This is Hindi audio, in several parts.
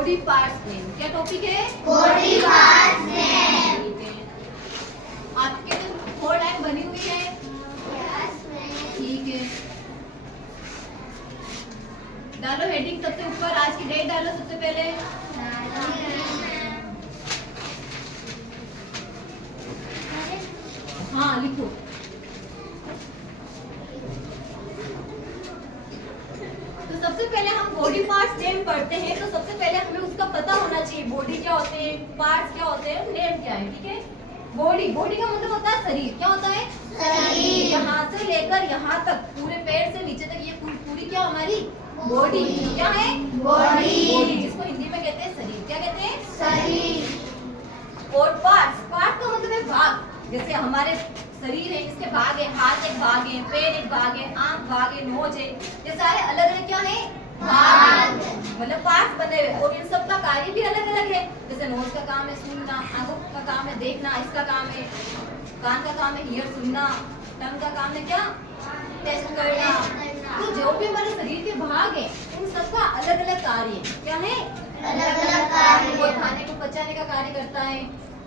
Body parts name. क्या टॉपिक है? Body parts name. ठीक है, आपके जो 4 लाइन बनी हुई है। ठीक है, डालो हेडिंग सबसे ऊपर, आज की डेट डालो सबसे पहले। हाँ लिखो। तो सबसे पहले हम बॉडी पार्ट्स नेम पढ़ते हैं, तो सबसे पहले हमें उसका पता होना चाहिए बॉडी क्या होते हैं, पार्ट्स क्या होते हैं, नेम क्या है। ठीक है, बॉडी, बॉडी का मतलब होता है शरीर। क्या होता है? शरीर। यहाँ से लेकर यहाँ तक, पूरे पैर से नीचे तक, ये पूरी क्या हमारी बॉडी। क्या है? बॉडी, जिसको हिंदी में कहते हैं शरीर। क्या कहते हैं? शरीर। और पार्ट्स, पार्ट का मतलब है भाग। जैसे हमारे शरीर है, इसके भाग है, हाथ एक भाग है, पैर एक भाग है, आंख भाग है, नोज है, ये सारे अलग अलग क्या है? भाग। मतलब पार्ट्स बने हुए, और इन सब का कार्य भी अलग अलग है। जैसे नोज का काम है सुनना, आंखों का काम है देखना, इसका काम है, कान का काम है हियर सुनना, टंग का काम है क्या? टेस्ट करना। तो जो भी हमारे शरीर के भाग है, उन सबका अलग अलग कार्य है। क्या है? अलग अलग कार्य। कोई खाने को पचाने का कार्य करता है,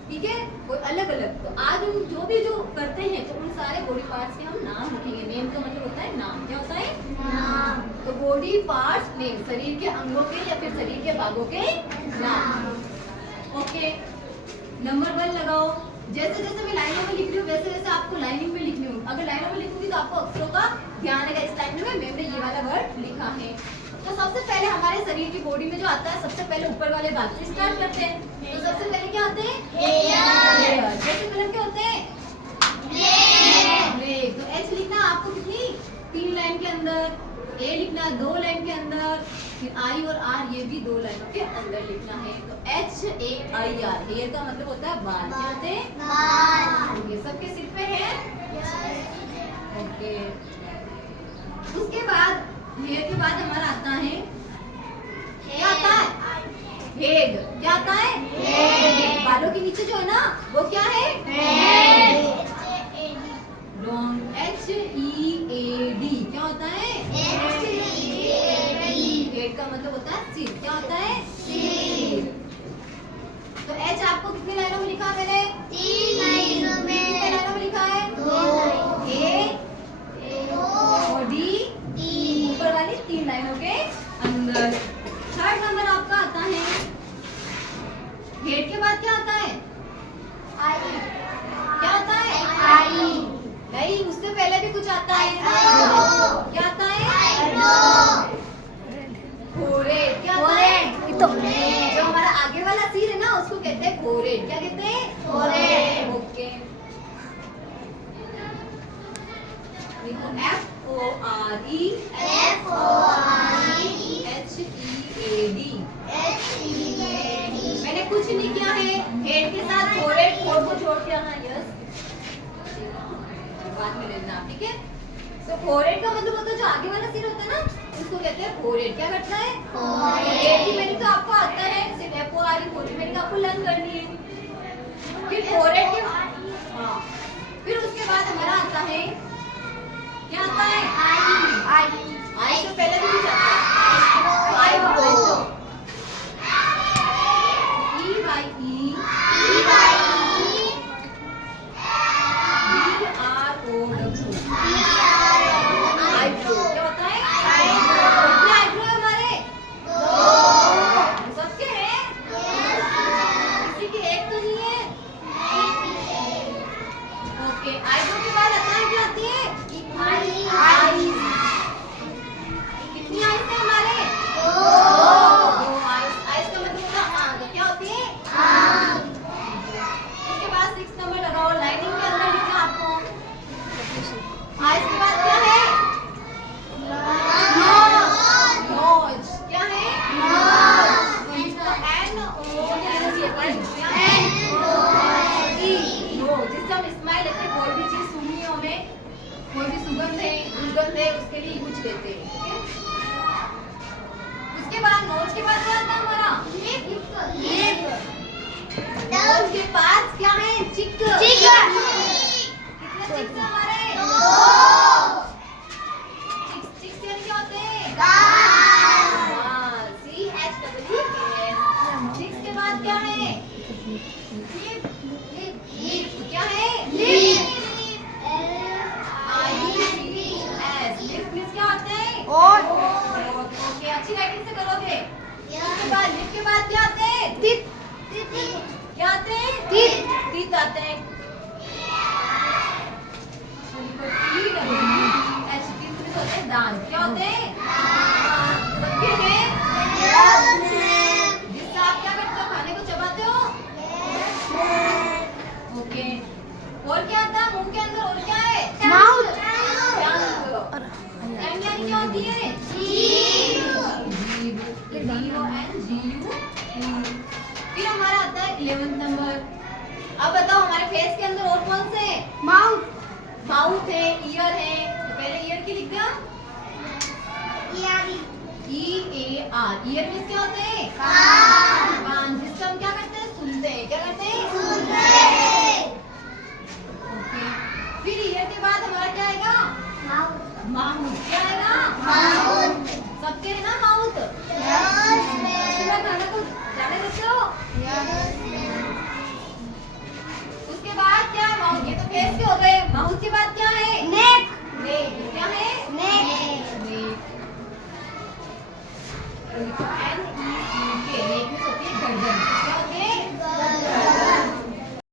ठीक है, कोई अलग अलग। तो आज हम जो करते हैं, तो उन सारे बॉडी पार्ट्स के हम नाम लिखेंगे। नेम का मतलब होता है नाम। क्या होता है? नाम। तो बॉडी पार्ट्स नेम, शरीर के अंगों के या फिर शरीर के भागों के नाम। ओके, नंबर 1 लगाओ। जैसे जैसे मैं लाइनों में लिख रही हूँ, वैसे वैसे आपको लाइनिंग में लिखनी हूँ। अगर लाइनों में लिखूंगी तो आपको अक्षरों का ध्यान रहेगा। इस लाइन में मैंने ये वाला वर्ड लिखा है। तो सबसे पहले हमारे शरीर की बॉडी में जो आता है, सबसे पहले ऊपर वाले भाग से स्टार्ट करते हैं। तो सबसे पहले क्या होते हैं? हेयर। जैसे कलर के होते हैं? ब्लैक। तो एच लिखना आपको कितनी? 3 लाइन के अंदर। ए लिखना 2 लाइन के अंदर। फिर आई और आर, ये भी 2 लाइनों के अंदर लिखना है। तो HAIR, हेयर का मतलब होता है बाल। क्या होते हैं? बाल। ये सबके सिर पे है। ओके, उसके बाद हेयर के बाद हमारा आता है, क्या आता है? हेड। क्या आता है? हेड। बालों के नीचे जो है ना, वो क्या है? हेड। Long, HEAD। क्या होता है? हेड का मतलब होता है सिर। क्या होता है? सिर। तो H आपको कितनी लाइनों में लिखा मैंने? 3 लाइनों में। कितने लाइनों में लिखा है? 2। हेड, बॉडी, ऊपर वाली 3 लाइनों के अंदर। थर्ड नंबर आपका आता है, हेड के बाद क्या आता है? आई। क्या आता है? आई। नहीं, उससे पहले भी कुछ आता है। क्या आता है? फोरहेड। क्या आता है? जो हमारा आगे वाला सिर है ना, उसको कहते हैं फोरहेड। क्या कहते हैं? फोरहेड। Okay, FOREHEAD। मैंने कुछ नहीं किया है, हेड के साथ फोरहेड, फोर को छोड़ के आना। यस, बाद में लेना, ठीक है। तो फोरहेड का मतलब होता है जो आगे वाला सिर होता है ना, उसको कहते हैं फोरहेड। क्या करता है? फोरहेड की मैंने तो आपको आता है, सिर्फ FORE फोरहेड मैंने आपको लर्न करनी है। फिर फोरहेड के, हाँ, फिर उसके बाद हमारा आता है, क्या आता है? आई से पहले भी कुछ आता है। आईब्रो। आईब्रो। क्या होता है? कितने आईब्रो है हमारे? 2। सबके हैं? किसी की एक तो नहीं है। ओके, आईब्रो के बाद आता है, क्या आती है? आई। कितनी आईज है हमारे? 2 आईज। आईज का मतलब होता है आंख। क्या होती है? आंख। उसके बाद 6 नंबर लगाओ, लाइनिंग के अंदर लिखना आपको। आईज के बाद क्या है? नोज। क्या है? नोज। इसका NOZE। जिससे हम स्माइल लेते हैं, कोई भी चीज सुननी हो हमें, कोई भी सुगंध है, दुर्गंध है, उसके लिए यूज लेते हैं। ठीक है, उसके बाद नोज के बाद क्या आता है हमारा? लिप। नोज के पास क्या है? चिक। कितने चिक्स हमारे? 2। चिक्स यानी क्या होते हैं? गाल। CHEEK। हैंडराइटिंग से करोगे। उसके बाद लिप के बाद क्या आते हैं? क्या आते हैं? टीथ आते हैं। दांत क्या होते हैं? सबके हैं। जिससे आप क्या करते हो? खाने को चबाते हो। ओके। और क्या आता है मुंह के अंदर? और क्या है? माउथ। टंग यानी क्या होती है? जीभ। फिर हमारा आता है 11th नंबर। अब बताओ हमारे फेस के अंदर और कौन से हैं? माउथ। माउथ है, ईयर है। तो पहले ईयर की लिख दो। EAR। ईयर मींस क्या होते हैं? कान। जिससे हम क्या करते हैं? सुनते हैं। क्या करते हैं? ओके। फिर ईयर के बाद हमारा क्या आएगा? माउथ। क्या आएगा? सबके है ना